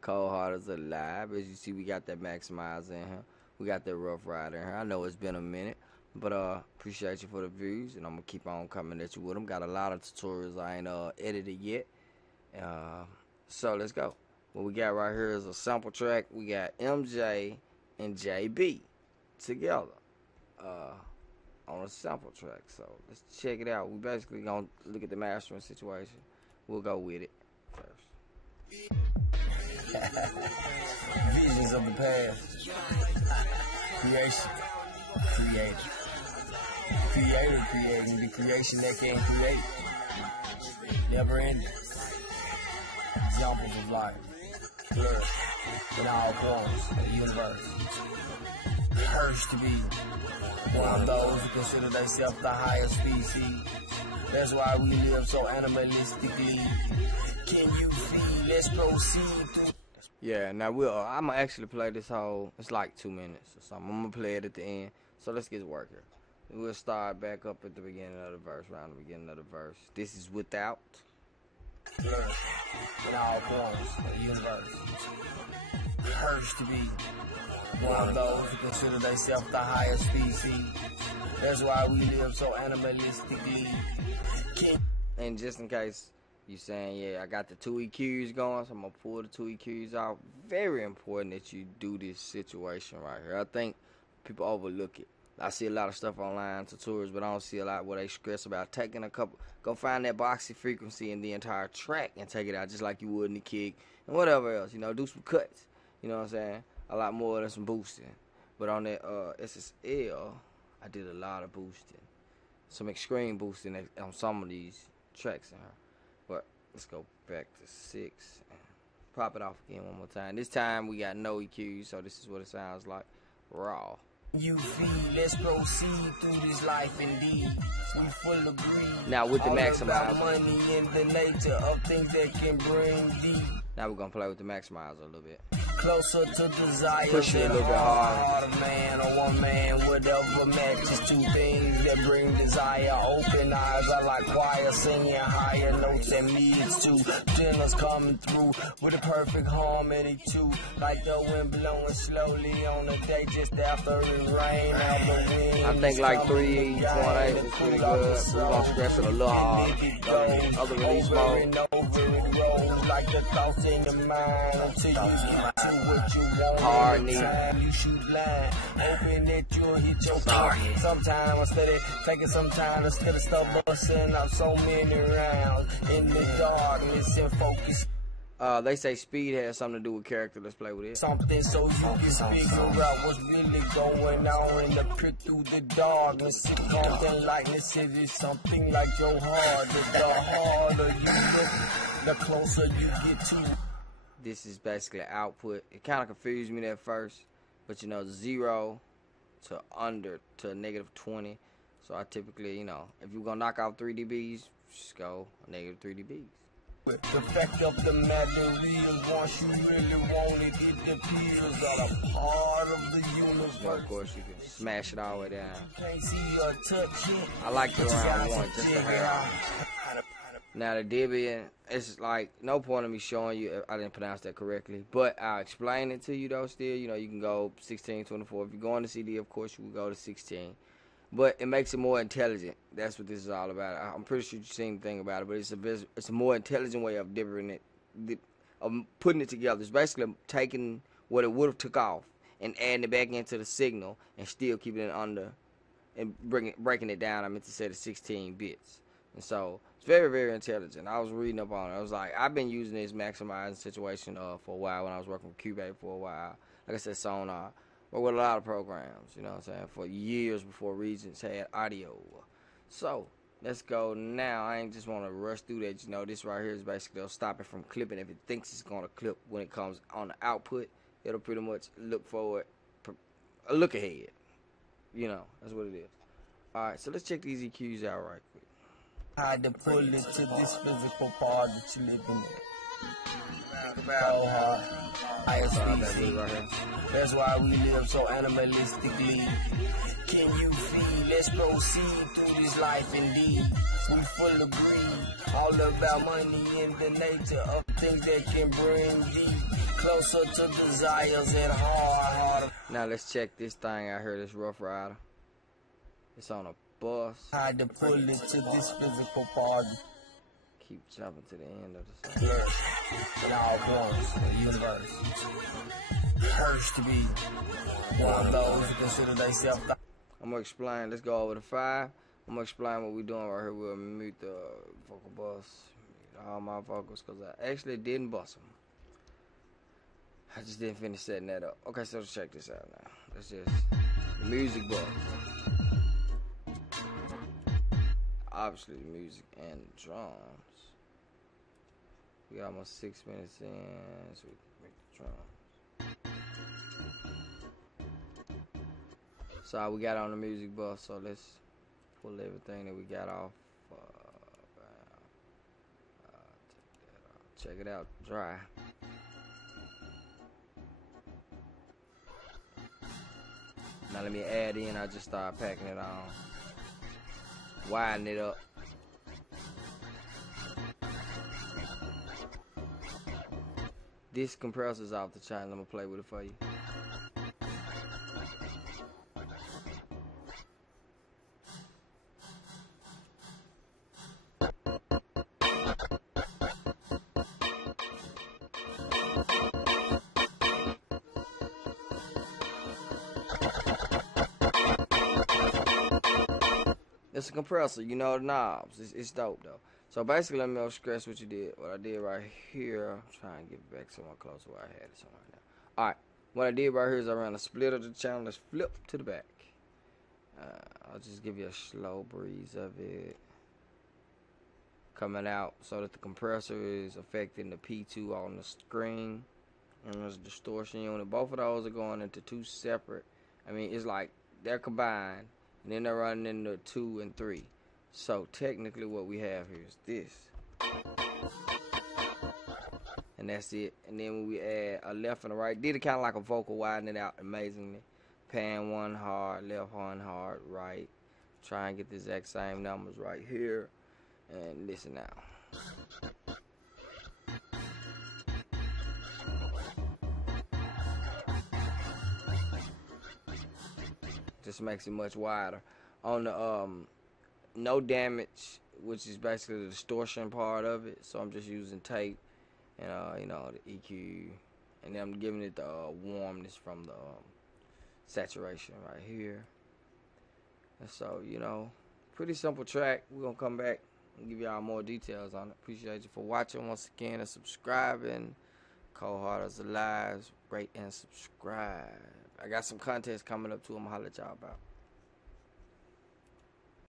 Cold Heart is alive. As you see, we got that Maximizer in here. We got that Rough Rider in here. I know it's been a minute, but appreciate you for the views, and I'm gonna keep on coming at you with them. Got a lot of tutorials I ain't edited yet. So let's go. What we got right here is a sample track. We got MJ and JB together on a sample track. So let's check it out. We basically gonna look at the mastering situation. We'll go with it first. Visions of the past. Creation. Creator creating the creation that can't create. Never ending. Examples of life. Blur. In all forms of the universe. Urge to be one of those who consider themselves the highest species. That's why we live so animalistically. Can you feel? Let's proceed through. Yeah, now I'm gonna actually play this whole. It's like 2 minutes or something. I'm gonna play it at the end. So let's get to work here. We'll start back up at the beginning of the verse, around the beginning of the verse. This is without. Blur. In all forms of the universe. Urge to be one of those who consider themselves the highest species. That's why we live so animalistically. And just in case you saying, yeah, I got the 2 EQs going, so I'm gonna pull the 2 EQs out. Very important that you do this situation right here. I think people overlook it. I see a lot of stuff online, tutorials, but I don't see a lot where they stress about taking a couple. Go find that boxy frequency in the entire track and take it out just like you would in the kick and whatever else. You know, do some cuts. You know what I'm saying? A lot more than some boosting. But on that SSL, I did a lot of boosting, some extreme boosting on some of these tracks in here. But let's go back to 6 and pop it off again one more time. This time we got no EQs, so this is what it sounds like raw. You feel, let's proceed through this life indeed. We full of greed. Now with the maximizer. Money and the nature of things that can bring deep. Now we're gonna play with the maximizer a little bit. Closer to desire. Push it a little bit harder. A man or one man, whatever matches. 2 things that bring desire. Open eyes, I like choir singing higher notes than me. It's 2 tenors coming through with a perfect harmony too. Like the wind blowing slowly on a day just after it rain. I think like 3.8 is pretty good. We're gonna stress it a little hard. Other release mode. Like the thoughts in your mind until you get to what you want. Hard need. You shoot blind, hoping that you'll hit your target. Sometimes instead of taking some time instead of start busting up so many rounds in the darkness and focus. They say speed has something to do with character. Let's play with it. Something so you can figure out what's really going on in the pit through the darkness. It comes in lightness. It is something like your heart. The harder you look, the closer you get to. This is basically output. It kind of confused me at first, but you know, 0 to under to -20. So I typically, you know, if you're gonna knock out 3 dBs, just go -3 dBs. The fact of the matter is, once you really want it, it appears that a part of the universe. So of course you can smash it all the way down. Can't see or touch it. I like it around 1 just to have. Now the Debian, it's like no point in me showing you. I didn't pronounce that correctly, but I'll explain it to you though. Still, you know, you can go 16, 24. If you're going to CD, of course you will go to 16. But it makes it more intelligent. That's what this is all about. I'm pretty sure you've seen the thing about it, but it's a more intelligent way of delivering it, of putting it together. It's basically taking what it would have took off and adding it back into the signal and still keeping it under and breaking it down. I meant to say the 16 bits. And so it's very, very intelligent. I was reading up on it. I was like, I've been using this maximizing situation for a while when I was working with Cubase for a while. Like I said, Sonar. Worked with a lot of programs, you know what I'm saying, for years before Regents had audio. So let's go now. I ain't just want to rush through that. You know, this right here is basically it'll stop it from clipping. If it thinks it's going to clip when it comes on the output, it'll pretty much look forward, look ahead. You know, that's what it is. All right, so let's check these EQs out right quick. I had to pull it to this physical part that you live in. That's why we live so animalistically. Can you feel? Let's proceed through this life indeed. We full of greed, all about money and the nature of things that can bring thee closer to desires and harder. Now let's check this thing out here, this Rough Rider. It's on a bus. I had to pull it to this physical body. Keep jumping to the end of the song. Yeah, in all forms of the universe. Hurts to be one of those who consider themselves. I'm gonna explain. Let's go over the 5. I'm gonna explain what we're doing right here. We'll mute the vocal bus, mute all my vocals, because I actually didn't bust them. I just didn't finish setting that up. Okay, so let's check this out now. Let's just the music bus. Obviously, the music and the drums. We almost 6 minutes in, so we can make the drums. So we got on the music bus, so let's pull everything that we got off. Check it out, dry. Now let me add in, I just started packing it on. Widen it up. This compressor's off the channel, I'm gonna play with it for you. It's a compressor, you know the knobs. It's dope though. So basically, let me stress what you did. What I did right here. I'm trying to get it back somewhere close to where I had it somewhere now. All right. What I did right here is I ran a split of the channel. Let's flip to the back. I'll just give you a slow breeze of it coming out, so that the compressor is affecting the P2 on the screen, and there's a distortion unit. Both of those are going into 2 separate. I mean, it's like they're combined. And then they're running into 2 and 3. So technically what we have here is this. And that's it. And then when we add a left and a right, did it kind of like a vocal, widen it out amazingly. Pan one hard, left one hard, right. Try and get the exact same numbers right here. And listen now. Just makes it much wider. On the no damage, which is basically the distortion part of it, so I'm just using tape and you know, the EQ, and then I'm giving it the warmness from the saturation right here. And so, you know, pretty simple track. We're gonna come back and give y'all more details on it. Appreciate you for watching once again and subscribing. Cold Hearters Alive, rate and subscribe. I got some contests coming up too. I'm gonna holler at y'all about.